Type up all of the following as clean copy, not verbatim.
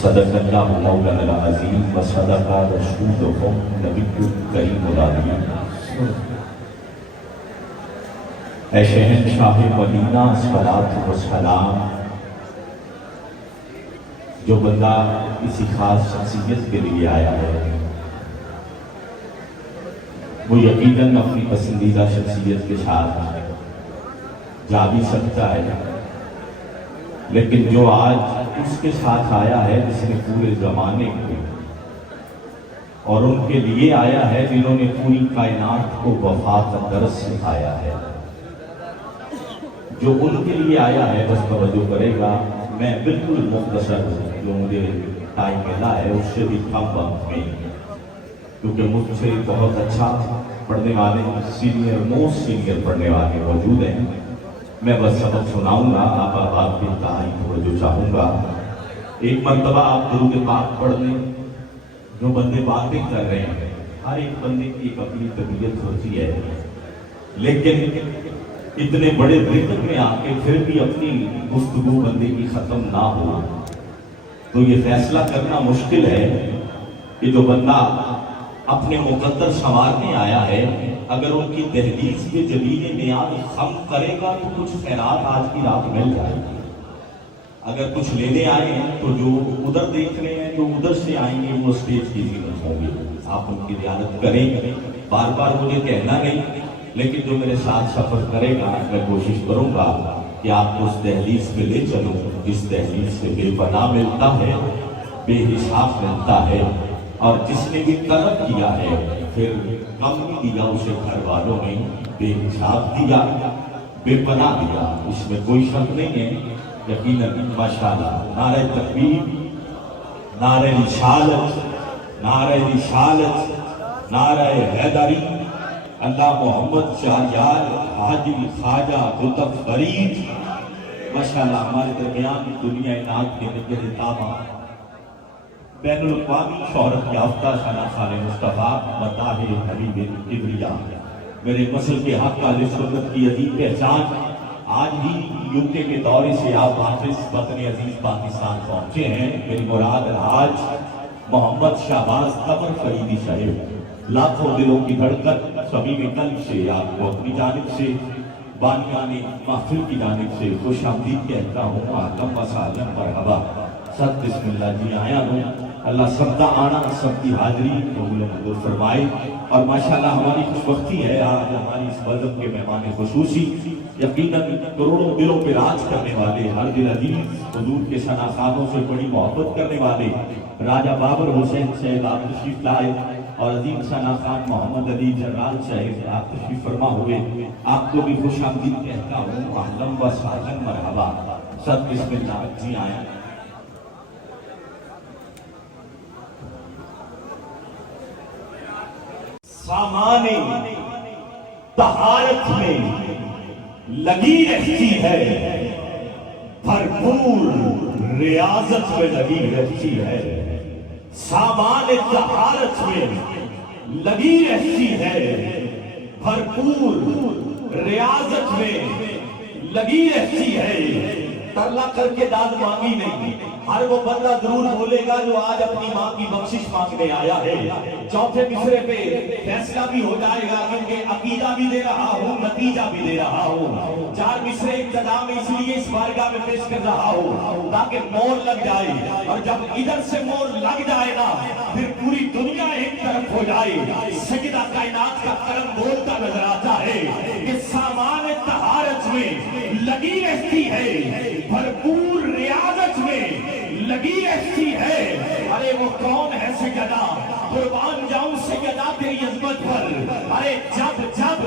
صدق اللہ مولانا العظیم و صدق رسولہ نبی کریم العظیم۔ اے شہنشاہ مدینہ صلاۃ و سلام، جو بندہ کسی خاص شخصیت کے لیے آیا ہے وہ یقیناً اپنی پسندیدہ شخصیت کے ساتھ جا بھی سکتا ہے، لیکن جو آج اس کے ساتھ آیا ہے جس نے پورے زمانے کو اور ان کے لیے آیا ہے جنہوں نے پوری کائنات کو وفا کا درس سکھایا ہے، جو ان کے لیے آیا ہے بس توجہ کرے گا۔ میں بالکل مختصر جو مجھے ٹائم ملا ہے اس سے بھی کم وقت میں، کیونکہ مجھ سے بہت اچھا پڑھنے والے موسٹ سینئر پڑھنے والے موجود ہیں، میں بس سبق سناؤں گا، آپ کی انتہائی توجہ چاہوں گا۔ ایک مرتبہ آپ درود پاک پڑھ لیں۔ جو بندے باتیں کر رہے ہیں، ہر ایک بندے کی ایک اپنی طبیعت ہوتی ہے، لیکن اتنے بڑے ذکر میں آ کے پھر بھی اپنی گفتگو بندے کی ختم نہ ہو تو یہ فیصلہ کرنا مشکل ہے کہ جو بندہ اپنے مقدر سنوارنے آیا ہے اگر ان کی دہلیز پہ جلیل نیاز خم کرے گا تو کچھ خیرات آج کی رات مل جائے گی۔ اگر کچھ لینے آئے ہیں تو جو ادھر دیکھ رہے ہیں، جو ادھر سے آئیں گے وہ اسٹیج کی زینت ہوں گے، آپ ان کی رعایت کریں۔ بار بار مجھے کہنا نہیں، لیکن جو میرے ساتھ سفر کرے گا میں کوشش کروں گا کہ آپ کو اس دہلیز پہ لے چلوں جس دہلیز سے بے پناہ ملتا ہے، بے حساب ملتا ہے، اور جس نے بھی طلب کیا ہے پھر کم بھی دیا اسے گھر والوں نے بے حساب دیا، بے پناہ دیا، اس میں کوئی شک نہیں ہے۔ یقیناً ماشاءاللہ نعرہ تکبیر، نعرہ رسالت، نعرہ رسالت، نعرہ حیدری، اللہ محمد شہریار حاجی خواجہ قطب فرید، ماشاءاللہ ہمارے درمیان دنیا ناز کے نگر تابہ بین الاقوامی شہرت یافتہ شناسان مصطفیٰ مداح حبیب کبریا، میرے مسل کے حق کا سنت کی عظیم پہچان، آج ہی یوکے کے دورے سے آپ واپس وطن عزیز پاکستان پہنچے ہیں۔ میری مراد آج محمد شہباز قمر فریدی صاحب، لاکھوں دلوں کی دھڑکن صمیم قلب سے آپ کو اپنی جانب سے بانیان محفل کی جانب سے خوش آمدید کہتا ہوں۔ اہلاً و سہلاً مرحبا، سب بسم اللہ جی آیا ہوں۔ اللہ سب کا آنا، سب کی حاضری قبول منظور فرمائے، اور ماشاءاللہ ہماری خوش بختی ہے آج ہماری اس بلد کے مہمان خصوصی، یقیناً کروڑوں دلوں پہ راج کرنے والے، ہر دل عزیز حضور کے شناسانوں سے بڑی محبت کرنے والے راجہ بابر حسین صاحب آپ تشریف لائے، اور عظیم ثنا خان محمد علی جرال صاحب آپ تشریف فرما ہوئے، آپ کو بھی خوش آمدید کہتا ہوں۔ اہلاً و سہلاً مرحبا، سب بسم اللہ جی آئیں۔ سامان طہارت میں لگی رہتی ہے، بھرپور ریاضت میں لگی رہتی ہے، سامان طہارت میں لگی رہتی ہے، بھرپور ریاضت میں لگی رہتی ہے۔ ترلا کر کے داد مانگی نہیں، ہر وہ بندہ ضرور بولے گا جو آج اپنی ماں کی بخشش مانگنے آیا ہے۔ چوتھے مصرے پہ فیصلہ بھی ہو جائے گا، کیونکہ عقیدہ بھی دے رہا ہوں، نتیجہ بھی دے رہا ہوں۔ چار مصرے ابتدا میں اس لیے اس بارگاہ میں پیش کر رہا ہوں تاکہ مور لگ جائے، اور جب ادھر سے مور لگ جائے نا پھر پوری دنیا ایک طرف ہو جائے۔ سجدہ کائنات کا کرم بولتا نظر آتا ہے کہ سامان طہارت میں لگی رہتی ہے، بھرپور ریاضت میں لگی رہتی ہے۔ ارے وہ کون ہے سیدہ، قربان جاؤں سیدہ تیری عظمت پر۔ ارے جب جب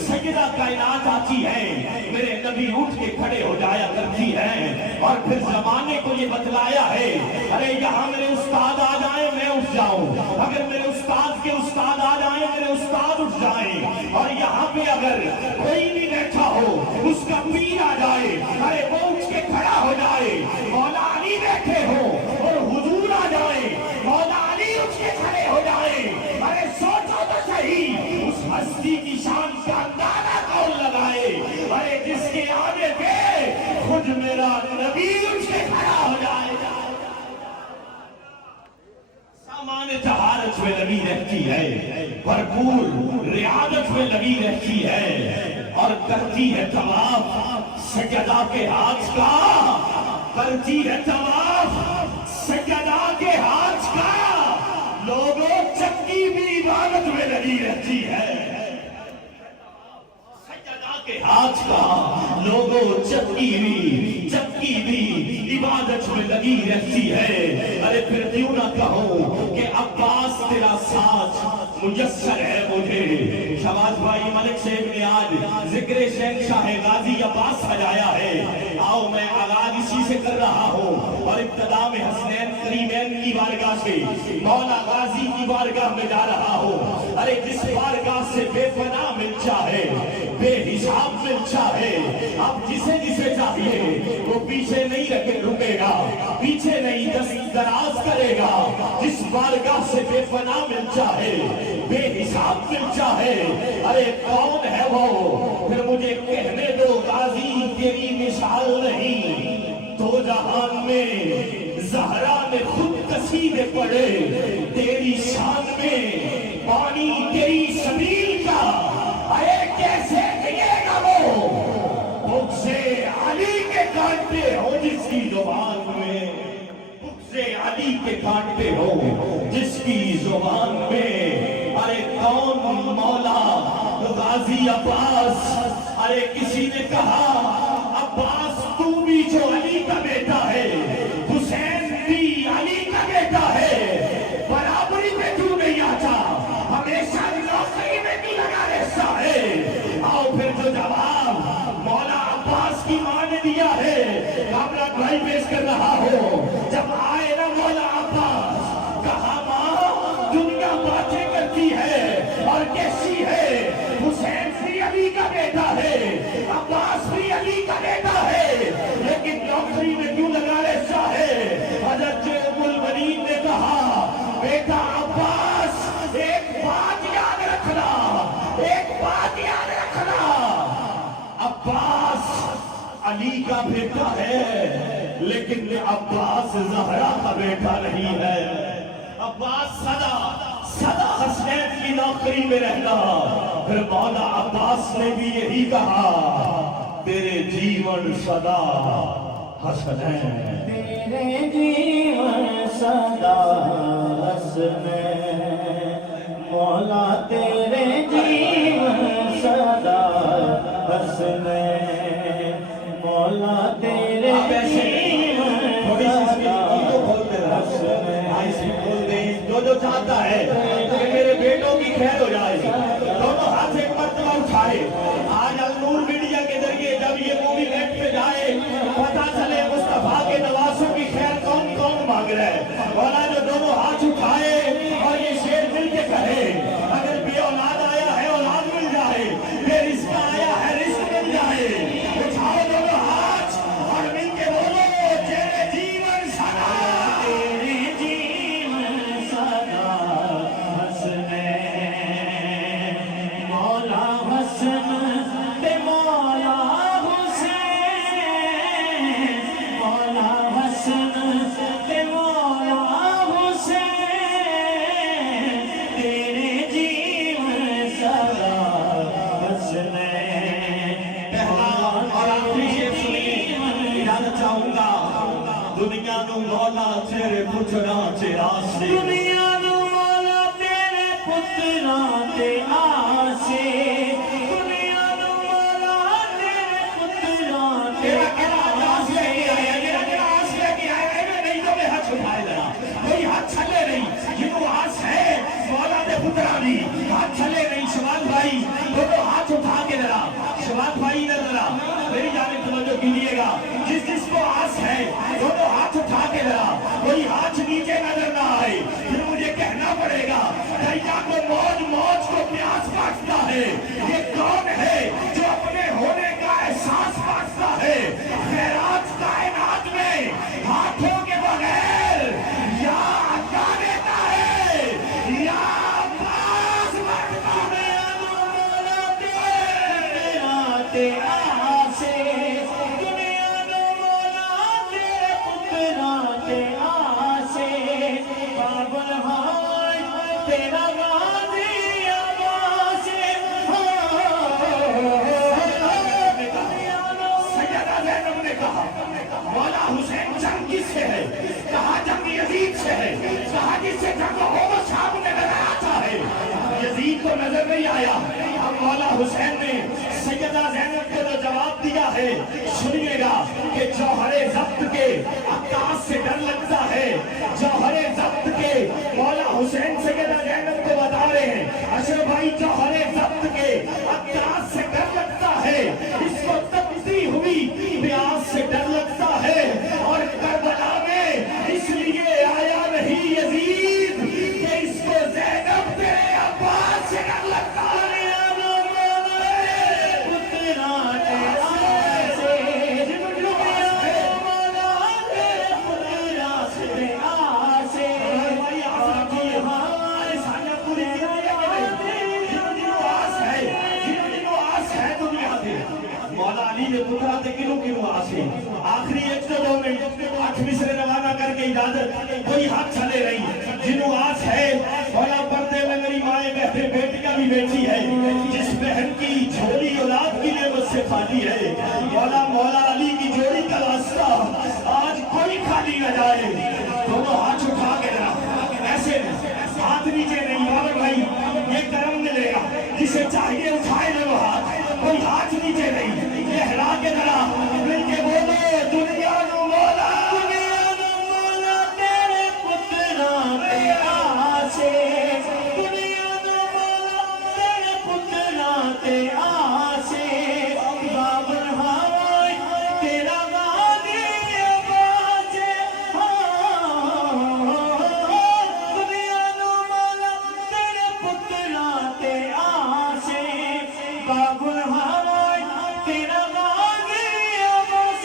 سیدہ کائنات آتی ہے میرے نبی اٹھ کے کھڑے ہو جایا کرتی ہے، اور پھر زمانے کو یہ بتلایا ہے ارے یہاں میرے استاد آ جائیں میں اٹھ جاؤں، اگر میرے استاد کے استاد آ جائیں میرے استاد اٹھ جائیں، اور یہاں پہ اگر کوئی نہیں بیٹھا ہو اس کا پیر آ جائے ارے وہ اٹھ کے کھڑا ہو جائے۔ مولا علی بیٹھے ہو اور حضور آ جائے، مولا علی اٹھ کے کھڑے ہو جائے، ارے سوچو تو صحیح اس ہستی کی شان کا اندازہ کون لگائے، ارے جس کے آنے پہ خود میرا نبی اٹھ کے کھڑا ہو جائے۔ तहारत में लगी रहती है, भरपूर रियादत में लगी रहती है और करती है तवाफ सजदा के हाथ का, करती है तवाफ सजदा के हाथ का। लोगों चक्की भी इबादत में लगी रहती है, सजदा के हाथ का। लोगों चक्की भी इबादत में लगी रहती है। अरे फिर क्यों ना कहो कि अब्बास तेरा साथ मुयस्सर है मुझे। शबाज भाई मलिक शेख ने आज जिक्र शहंशाह गाजी अब्बास सजाया है। आओ मैं आगाज इसी से कर रहा हूँ और इब्तिदा में हसनैन करीमैन की बारगाह से मौला गाजी की बारगाह में जा रहा हूँ। अरे जिस बारगाह से बेपनाह मिल चाहे, बेहिसाब मिल चाहे, अब जिसे जिसे चाहिए वो पीछे नहीं रुकेगा, पीछे नहीं दराज करेगा। जिस बारगाह से बेपनाह मिल चाहे, बेहिसाब मिल चाहे, अरे कौन है वो? फिर मुझे कहने दो गाजी तेरी मिसाल नहीं। दो जहान में ज़हरा ने खुद कसीदे पढ़े तेरी शान में, पानी तेरी सबील का अरे कैसे पिएगा वो? मुझसे अली के कांटे हो जिसकी जुबान में, मुझसे अली के कांटे हो जिसकी जुबान में। अरे कौन मौला गाजी अब्बास? अरे किसी ने कहा अब्बास तू भी जो अली का बेटा है, हुसैन भी अली का बेटा है, बराबरी में तू नहीं आता, हमेशा नौकरी में तू लगा रहता है। आओ फिर जो जवाब मौला अब्बास की मां ने दिया है कामरा भाई पेश कर रहा हो। जब आए ना मौला अब्बास, कहा मां दुनिया बातें करती है और कैसी है, हुसैन भी अली का बेटा है, अब्बास भी अली का बेटा है, लेकिन नौकरी में क्यों लगा रहता है? हज़रत उम्मुल बनीन ने कहा बेटा अब्बास एक बात याद रखना, एक बात याद रखना, अब्बास अली का बेटा है लेकिन अब्बास ज़हरा का बेटा नहीं है। अब्बास सदा हसनैन की नौकरी में रहना। फिर मौला अब्बास ने भी यही कहा तेरे जीवन सदा हसनैन, तेरे जीवन सदा हसनैन, मौला तेरे जीवन सदा हसनैन, मौला तेरे जीवन सदा हसनैन। जो चाहता है कि मेरे बेटों की खैर हो जाए, दोनों हाथ एक मर्तबा उठाए। आज अलनूर मीडिया के जरिए जब ये मूवी नेट पे जाए, पता चले मुस्तफा के नवासों की खैर कौन कौन मांग रहा है। वाला जो दोनों हाथ उठाए और ये शेर मिल के कहे अगर बे औलाद आया है औलाद मिल जाए, बेरिज़्क़ आया है रिज़्क़ मिल जाए। उठाओ दोनों हाथ और मिल के बोलो तेरे जीवन सदा, तेरे जीवन सदा हसनैन, मौला हसन ते मौला हुसैन, मौला हसन ते मौला हुसैन, तेरे जीवन सदा हसनैन। पहला और आखिरी शेर सुनिए, इजाजत चाहूंगा। दुनिया नू मौला तेरे पुत्रा ते आसे, दुनिया नू मौला तेरे पुत्रां ते आसे, दुनिया नू मौला तेरे पुत्रां ते आसे। नहीं तो मैं हाथ उठाए जरा, कोई हाथ चले नहीं, जिनको आस है मौला दे पुत्रा दी, हाथ चले नहीं। शबाज भाई दोनों हाथ उठा के जरा, शबाज भाई इधर जरा मेरी जानिब तवज्जो कीजिएगा। जिसको आस है दोनों हाथ उठा के जरा, कोई हाथ नीचे नजर ना आए। फिर मुझे कहना पड़ेगा दैया को मौज को प्यास बांटता है, ये कौन है जो अपने होने का एहसास बांटता है? खैरात कायनात में हाथों के बगैर या अल्लाह देता है या अब्बास बांटता है। ते आसे, दुनिया नू मौला तेरे पुत्रां ते आसे, बाबुल हार तेरा गाजी अब्बास सैयदा ज़ैनब ने कहा मौला हुसैन जंग किससे है? कहा जंग यजीद से है। कहा जिससे जंग हो वो सामने नजर आता है, यजीद को नजर नहीं आया। अब मौला हुसैन ने सैयदा ज़ैनब को जो जवाब दिया है सुनिएगा कि जौहरे ज़ब्त के अक्कास से डर लगता है। जौहरे ज़ब्त के मौला हुसैन सैयदा ज़ैनब को बता रहे हैं अशरफ भाई, जौहरे ज़ब्त के अक्कास से डर लगता है, इसको तपती हुई प्यास से डर लगता है। और करबला में इसलिए आया नहीं यजीद कि इसको ज़ैनब तेरे अब्बास से डर लगता है। आखिरी 1-2 मिनट 8 मिसरे रवाना करके इजाजत, कोई हाथ चले रही जिन्हों आस है। मौला पर्दे में मेरी माए बहते बेटियां भी बैठी है, जिस बहन की झोली औलाद की नेमत से खाली है। मौला मौला अली की जोड़ी का रास्ता आज कोई खाली न जाए। दोनों हाथ उठा के जरा ऐसे हाथ नीचे नहीं, बाबर भाई ये करम मिलेगा, जिसे चाहिए उठाए लो हाथ, कोई हाथ नीचे नहीं, लहरा के जरा मिलके बोलो दुनिया नु मौला तेरे पुत्रा ते आसे, दुनिया नु मौला तेरे पुत्रा ते आसे। बाबर हवाई तेरा गाजी अब्बास, दुनिया नु मौला तेरे पुत्रा ते आसे। बाबर हवाई तेरा गाजी अब्बास,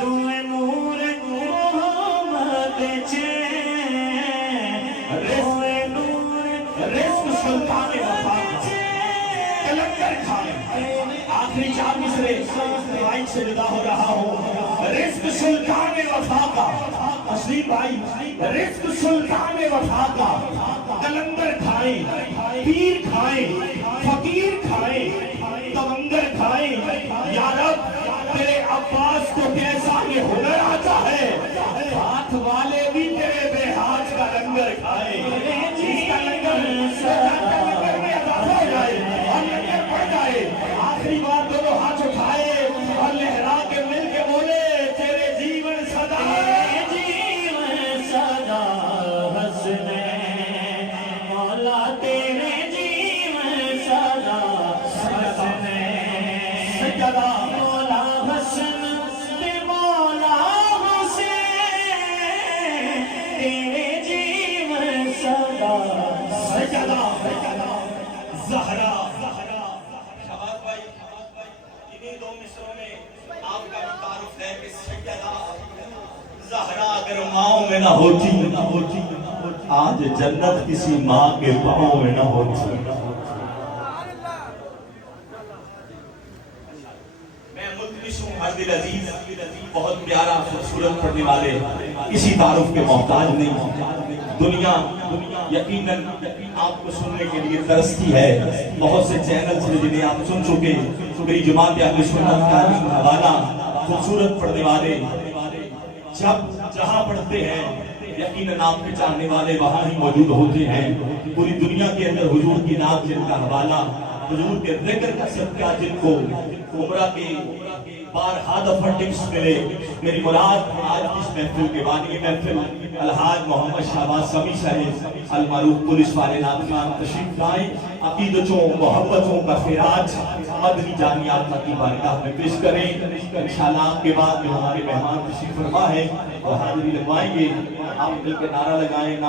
दुए नूर मोहम्मद दुए नूर रिज़्क़ सुल्तान वफा कलंदर खाने। आखिरी 4 मिसरे माइक से जुदा हो रहा हूँ। रिज़्क़ सुल्तान वफा का असली भाई, रिज़्क़ सुल्तान वफा का कलंदर खाए, पीर खाए, फकीर खाए, तवंगर खाए। या रब तेरे अब्बास को कैसा ये हुनर आता है, हाथ वाले भी तेरे बेहाथ का लंगर खाए। जिसका लंगर में अदासा हो जाए और लंगर पड़ जाए। आखिरी बार दोनों हाथ उठाए और लहरा के मिल के बोले तेरे जीवन सदा, जीवन सदा हंसने मौला, तेरे जीवन सदा हंसने। सैयदा मौला हसन ते मौला हुसैन, तेरे जीवन सदा सैयदा ज़हरा। शहबाज भाई इन्हीं 2 मिसरों में आपका भी तारुफ है कि सैयदा ज़हरा अगर माओ में ना होती आज जन्नत किसी माँ के पाँव में ना होती। मैं मुल्तमिस हूँ अज़ीज़ अज़ीज़, बहुत प्यारा खूबसूरत पढ़ने वाले किसी तारुफ के मोहताज नहीं। दुनिया यकीनन आपको सुनने के लिए तरसती है। बहुत से चैनल्स हैं जिन्हें आप सुन चुके, मेरी जमात अहले सुन्नत का हवाला खूबसूरत पढ़ने वाले जब जहाँ पढ़ते हैं यकीनन आपके चाहने वाले वहाँ ही मौजूद होते हैं। पूरी दुनिया के अंदर हुजूर की नात जिनका हवाला, हुजूर के जिक्र का सदका जिनको उम्रा के बारहा दफा टिप्स मिले। मेरी मुराद आज इस महफिल के बाद ये महफिल अलहाज मोहम्मद शहबाज समी साहिब अलमारूफ पुलिस वाले नाम खान तशरीफ लाए, अकीदतों मोहब्बतों का खिराज मदनी जानियात की बारगाह में पेश करें। इंशाअल्लाह आपके बाद जो हमारे मेहमान तशरीफ फरमा है वो हाजिरी लगवाएंगे। आप मिलकर नारा लगाएं।